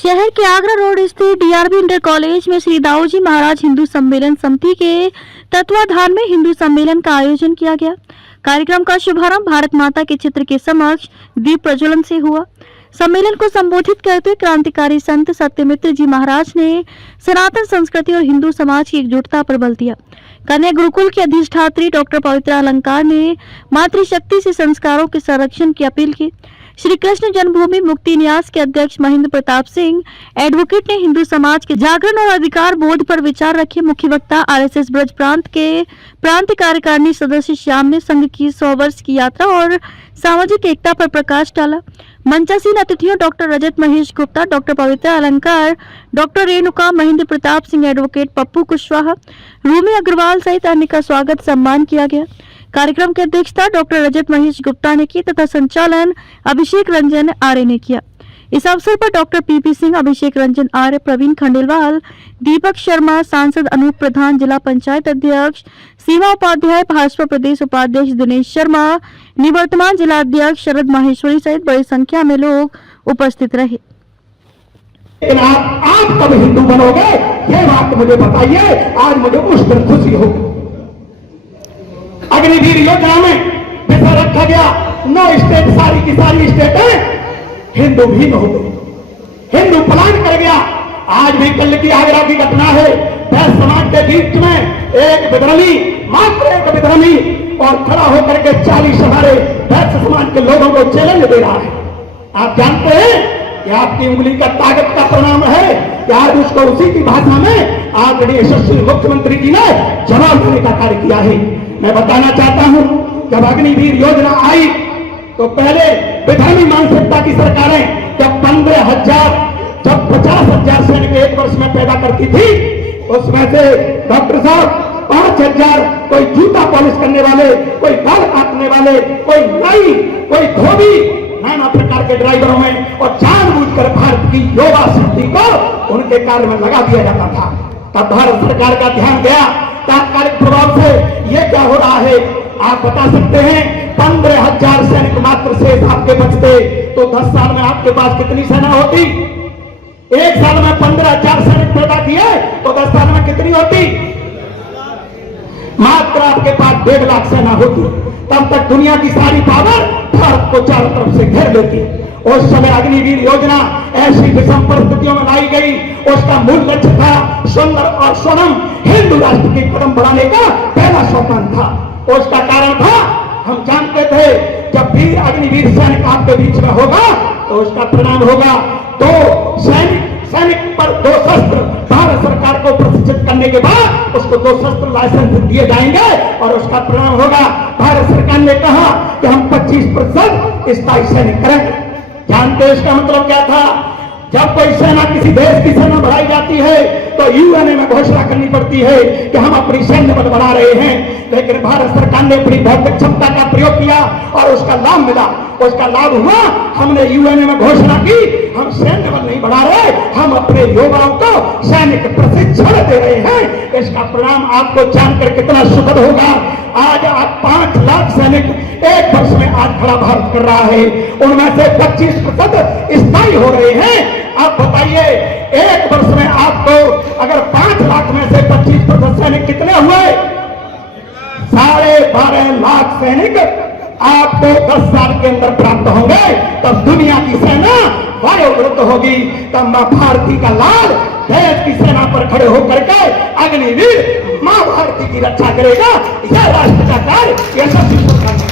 शहर के आगरा रोड स्थित डीआरबी इंटर कॉलेज में श्री दाऊजी महाराज हिंदू सम्मेलन समिति के तत्वाधान में हिंदू सम्मेलन का आयोजन किया गया। कार्यक्रम का शुभारंभ भारत माता के चित्र के समक्ष दीप प्रज्वलन से हुआ। सम्मेलन को संबोधित करते क्रांतिकारी संत सत्यमित्र जी महाराज ने सनातन संस्कृति और हिंदू समाज की एकजुटता पर बल दिया। कन्या गुरुकुल की अधिष्ठात्री डॉक्टर पवित्रा अलंकार ने मातृशक्ति से संस्कारों के संरक्षण की अपील की। श्री कृष्ण जन्मभूमि मुक्ति न्यास के अध्यक्ष महेंद्र प्रताप सिंह एडवोकेट ने हिंदू समाज के जागरण और अधिकार बोध पर विचार रखे। मुख्य वक्ता आरएसएस ब्रज प्रांत के प्रांत कार्यकारिणी सदस्य श्याम ने संघ की 100 वर्ष की यात्रा और सामाजिक एकता पर प्रकाश डाला। मंचासीन अतिथियों डॉक्टर रजत महेश गुप्ता, डॉक्टर पवित्रा अलंकार, डॉक्टर रेणुका, महेंद्र प्रताप सिंह एडवोकेट, पप्पू कुशवाहा, रूमी अग्रवाल सहित अन्य का स्वागत सम्मान किया गया। कार्यक्रम की अध्यक्षता डॉक्टर रजत महेश गुप्ता ने की तथा संचालन अभिषेक रंजन आर्य ने किया। इस अवसर पर डॉक्टर पीपी सिंह, अभिषेक रंजन आर्य, प्रवीण खंडेलवाल, दीपक शर्मा, सांसद अनूप प्रधान, जिला पंचायत अध्यक्ष सीमा उपाध्याय, भाजपा प्रदेश उपाध्यक्ष दिनेश शर्मा, निवर्तमान जिला अध्यक्ष शरद माहेश्वरी सहित बड़ी संख्या में लोग उपस्थित रहे। आप कब हिंदू बनोगे ये बात मुझे बताइए। आज मुझे उस दिन खुशी होगी। अग्निवीर योजना में पैसा रखा गया। 9 स्टेट, सारी की सारी स्टेटें हिंदू भीम हो गई, हिंदू पलायन कर गया। आज भी कल की आगरा की घटना है। वैश्य समाज के बीच में एक विधर्मी, मात्र एक विधर्मी और खड़ा होकर के 40 हमारे वैश्य समाज के लोगों को चैलेंज दे रहा है। आप जानते हैं कि आपकी उंगली का ताकत का परिणाम है कि आज उसको उसी की भाषा में आदरणीय यशस्वी मुख्यमंत्री जी ने जवाब देने का कार्य किया है। मैं बताना चाहता हूं, जब अग्निवीर योजना आई तो पहले विधानी मानसिकता की सरकारें जब 15,000 जब 50,000 सैनिक एक वर्ष में पैदा करती थी, उसमें से डॉक्टर साहब 5,000 कोई जूता पॉलिश करने वाले, कोई बाल काटने वाले, कोई नाई, कोई धोबी, नाना प्रकार के ड्राइवरों में, और जानबूझकर भारत की युवा शक्ति को उनके कार्य में लगा दिया जाता था। तब भारत सरकार का ध्यान गया। तात्कालिक प्रभाव से ये क्या हो रहा है आप बता सकते हैं। 15,000 सैनिक मात्र शेष आपके बचते तो 10 साल में आपके पास कितनी सेना होती? एक साल में 15,000 सैनिक पैदा किए तो 10 साल में कितनी होती? मात्र आपके पास 1.5 लाख सेना होती। तब तक दुनिया की सारी पावर भारत को चारों तरफ से घेर लेती। उस समय अग्निवीर योजना ऐसी विषम परिस्थितियों में लाई गई। उसका मूल लक्ष्य था सुंदर और सोनम हिंदू राष्ट्र की कदम बढ़ाने का पहला सोपान था। उसका कारण था, हम जानते थे जब वीर अग्निवीर सैनिक आपके बीच में होगा तो उसका परिणाम होगा तो सैनिक पर 2 शस्त्र भारत सरकार को प्रशिक्षित करने के बाद उसको 2 शस्त्र लाइसेंस दिए जाएंगे और उसका परिणाम होगा भारत सरकार ने कहा कि हम 25% स्थायी सैनिक करेंगे। जानते हैं इसका मतलब क्या था? जब कोई सेना, किसी देश की सेना बढ़ाई जाती है तो यूएनए में घोषणा करनी पड़ती है कि हम अपनी सैन्य बल बढ़ा रहे हैं। लेकिन भारत सरकार ने अपनी भौतिक क्षमता का प्रयोग किया और उसका लाभ मिला। उसका लाभ हुआ, हमने यूएनए में घोषणा की हम सैन्य बल नहीं बढ़ा रहे, हम अपने युवाओं को सैनिक प्रशिक्षण दे रहे हैं। इसका परिणाम आपको जानकर कितना सुखद होगा। आज आप 5 लाख सैनिक एक वर्ष में आज खड़ा भारत कर रहा है। उनमें से 25% स्थायी हो रहे हैं। आप बताइए एक वर्ष में आपको अगर 5 लाख में से 25% सैनिक कितने हुए? 12.5 लाख सैनिक आपको 10 साल के अंदर प्राप्त होंगे। तब दुनिया की सेना वायुवृत्त होगी। तब मां भारती का लाल देश की सेना पर खड़े होकर के अग्निवीर मां भारती की रक्षा करेगा। यह राष्ट्र का कार्य यशस्वी सरकार